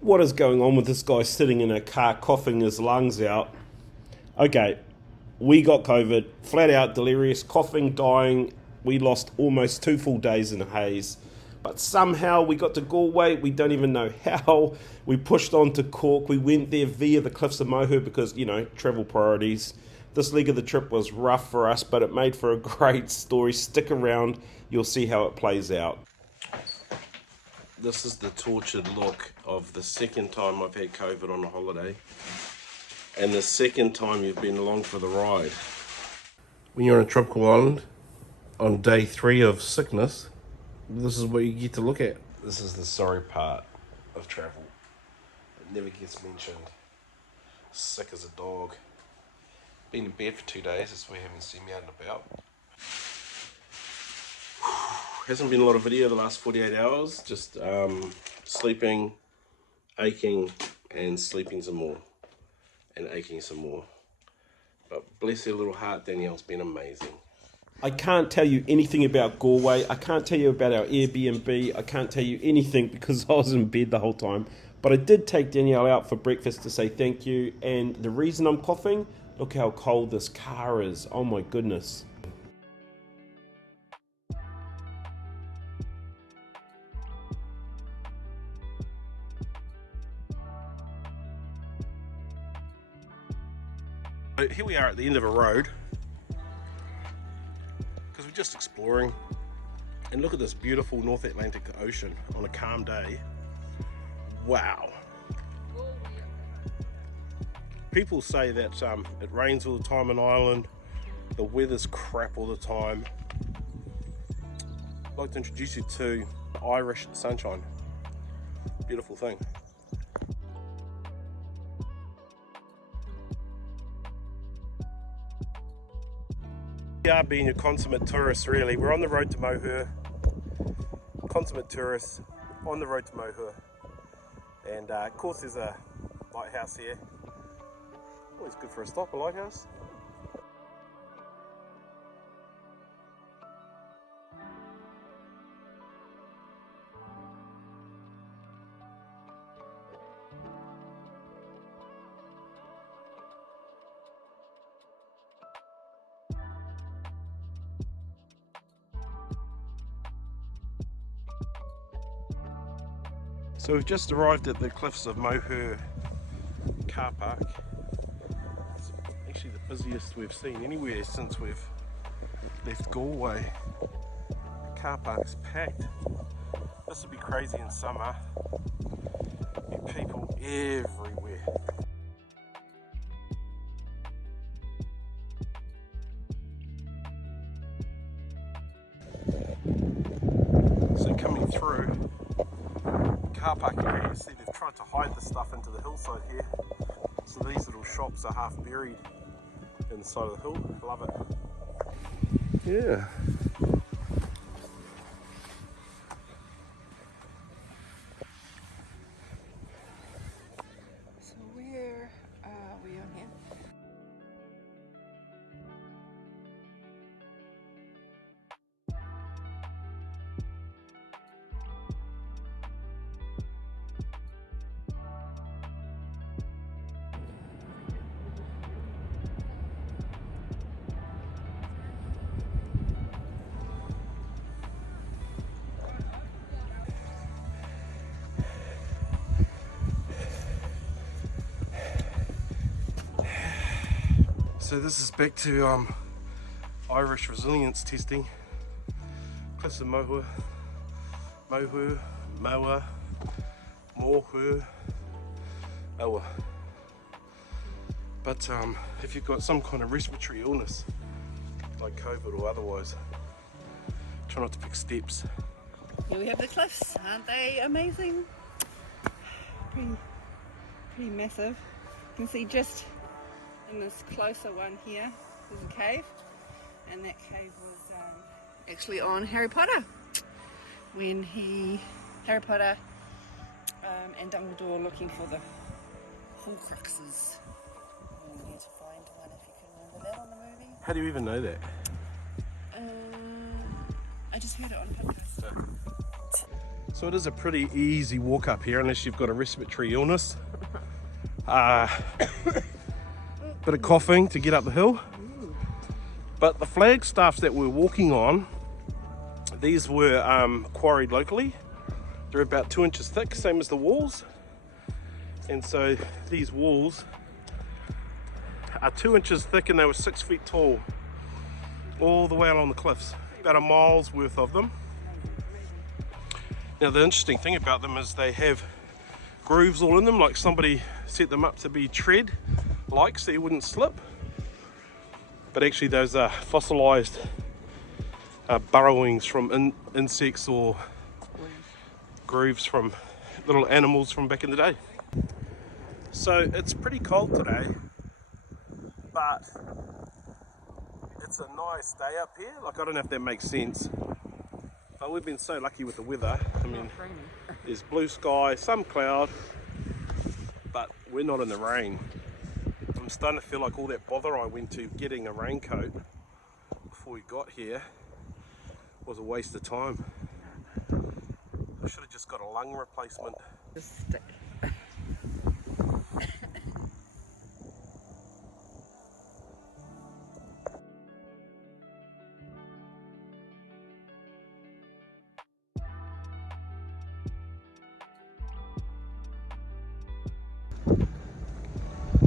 What is going on with this guy sitting in a car coughing his lungs out? Okay, we got COVID, flat out delirious, coughing, dying. We lost almost 2 full days in a haze. But somehow we got to Galway. We don't even know how. We pushed on to Cork. We went there via the Cliffs of Moher because, travel priorities. This leg of the trip was rough for us, but it made for a great story. Stick around. You'll see how it plays out. This is the tortured look of the second time I've had COVID on a holiday and the second time you've been along for the ride. When you're on a tropical island on day 3 of sickness, this is what you get to look at. This is the sorry part of travel. It never gets mentioned. Sick as a dog. Been in bed for 2 days, that's why you haven't seen me out and about. Hasn't been a lot of video the last 48 hours, just sleeping, aching, and sleeping some more, and aching some more. But bless her little heart, Danielle's been amazing. I can't tell you anything about Galway. I can't tell you about our Airbnb. I can't tell you anything because I was in bed the whole time. But I did take Danielle out for breakfast to say thank you. And the reason I'm coughing, look how cold this car is. Oh my goodness. So here we are at the end of a road because we're just exploring, and look at this beautiful North Atlantic Ocean on a calm day. Wow. People say that it rains all the time on Ireland, the weather's crap all the time. I'd like to introduce you to Irish sunshine. Beautiful thing. We are being a consummate tourist, really. We're on the road to Moher, consummate tourists on the road to Moher, and of course there's a lighthouse here. Always good for a stop, a lighthouse. So we've just arrived at the Cliffs of Moher car park. It's actually the busiest we've seen anywhere since we've left Galway. The car park's packed. This would be crazy in summer. There'd be people everywhere. So coming through car park area, you see they've tried to hide the stuff into the hillside here. So these little shops are half buried in the side of the hill. Love it. Yeah. So where are we on here? So this is back to Irish resilience testing. Cliffs of Moher, Moher. But if you've got some kind of respiratory illness, like COVID or otherwise, try not to pick steps. Here we have the cliffs, aren't they amazing? Pretty massive. You can see just in this closer one here, there's a cave, and that cave was actually on Harry Potter, when Harry Potter and Dumbledore looking for the Horcruxes. We need to find one if you can remember that on the movie. How do you even know that? I just heard it on a podcast. So it is a pretty easy walk up here unless you've got a respiratory illness. Bit of coughing to get up the hill. But the flagstaffs that we're walking on, these were quarried locally. They're about 2 inches thick, same as the walls. And so these walls are 2 inches thick and they were 6 feet tall, all the way along the cliffs. About a mile's worth of them. Now the interesting thing about them is they have grooves all in them, like somebody set them up to be tread-like so you wouldn't slip. But actually those are fossilized burrowings from insects or grooves from little animals from back in the day. So it's pretty cold today, but it's a nice day up here. Like, I don't know if that makes sense, but we've been so lucky with the weather. I mean, there's blue sky, some cloud, but we're not in the rain. I'm starting to feel like all that bother I went to getting a raincoat before we got here was a waste of time. I should have just got a lung replacement.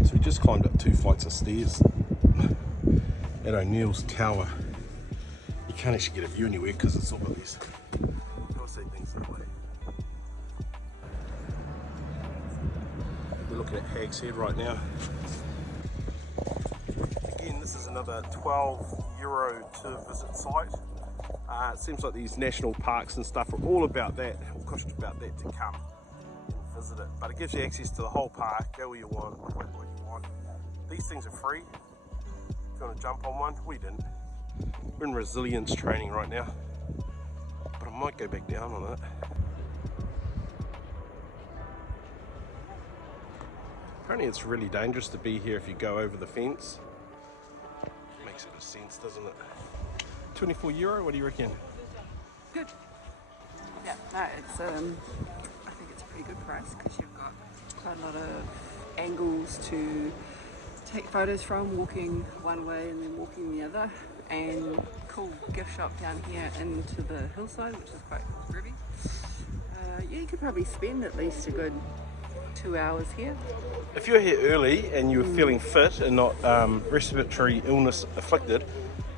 So we just climbed up 2 flights of stairs at O'Neill's Tower. You can't actually get a view anywhere because it's all got these, I'll say things that way. We're looking at Hag's Head right now. Again, this is another €12 to visit site. It seems like these national parks and stuff are all about that, or cost about that to come and visit it. But it gives you access to the whole park, go where you want, what you want. These things are free. If you want to jump on one, we didn't. We're in resilience training right now, but I might go back down on it. Apparently it's really dangerous to be here if you go over the fence. Makes a bit of sense, doesn't it? €24, what do you reckon? Good. Yeah, no, it's I think it's a pretty good price because you've got quite a lot of angles to take photos from, walking one way and then walking the other, and cool gift shop down here into the hillside, which is quite groovy. Yeah, you could probably spend at least a good 2 hours here. If you're here early and you're feeling fit and not respiratory illness afflicted,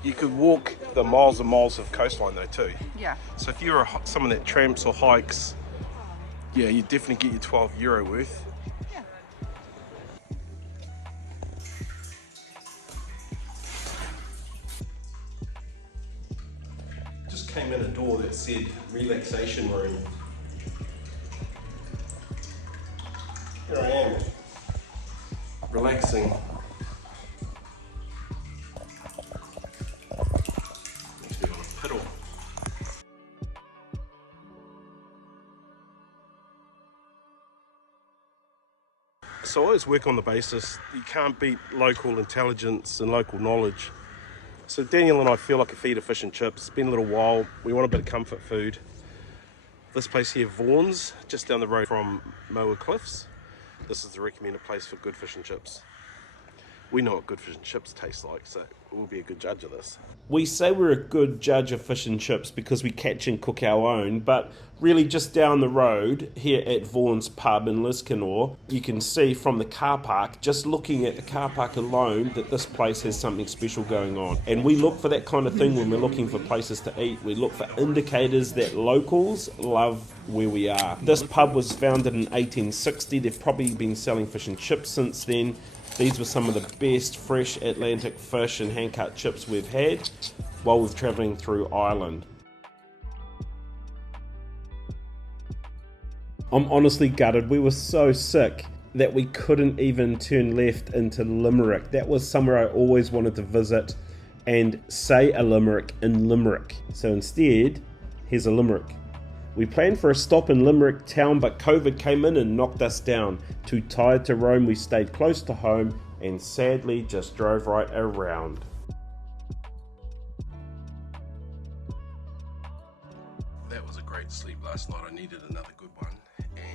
you could walk the miles and miles of coastline though too. Yeah. So if you're someone that tramps or hikes, yeah, you definitely get your €12 worth. Yeah. Just came in a door that said relaxation room. Here I am, relaxing. Makes me want to piddle. So I always work on the basis you can't beat local intelligence and local knowledge. So Daniel and I feel like a feed of fish and chips. It's been a little while. We want a bit of comfort food. This place here, Vaughan's, just down the road from Moher Cliffs. This is the recommended place for good fish and chips. We know what good fish and chips taste like, so we'll be a good judge of this. We say we're a good judge of fish and chips because we catch and cook our own, but really just down the road here at Vaughan's pub in Liscannor, you can see from the car park, just looking at the car park alone, that this place has something special going on. And we look for that kind of thing when we're looking for places to eat. We look for indicators that locals love where we are. This pub was founded in 1860. They've probably been selling fish and chips since then. These were some of the best fresh Atlantic fish and hand-cut chips we've had while we're travelling through Ireland. I'm honestly gutted. We were so sick that we couldn't even turn left into Limerick. That was somewhere I always wanted to visit and say a limerick in Limerick. So instead, here's a limerick. We planned for a stop in Limerick town, but COVID came in and knocked us down. Too tired to roam, we stayed close to home and sadly just drove right around. That was a great sleep last last night I needed another good one,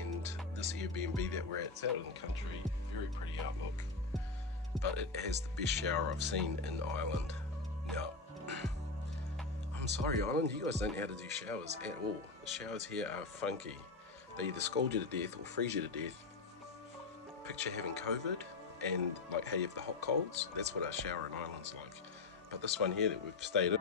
and this Airbnb that we're at, it's out in the country, very pretty outlook, but it has the best shower I've seen in Ireland. Now, I'm sorry Ireland, you guys don't know how to do showers at all. The showers here are funky. They either scald you to death or freeze you to death. Picture having COVID and like how you have the hot colds, that's what our shower in Ireland's like. But this one here that we've stayed in,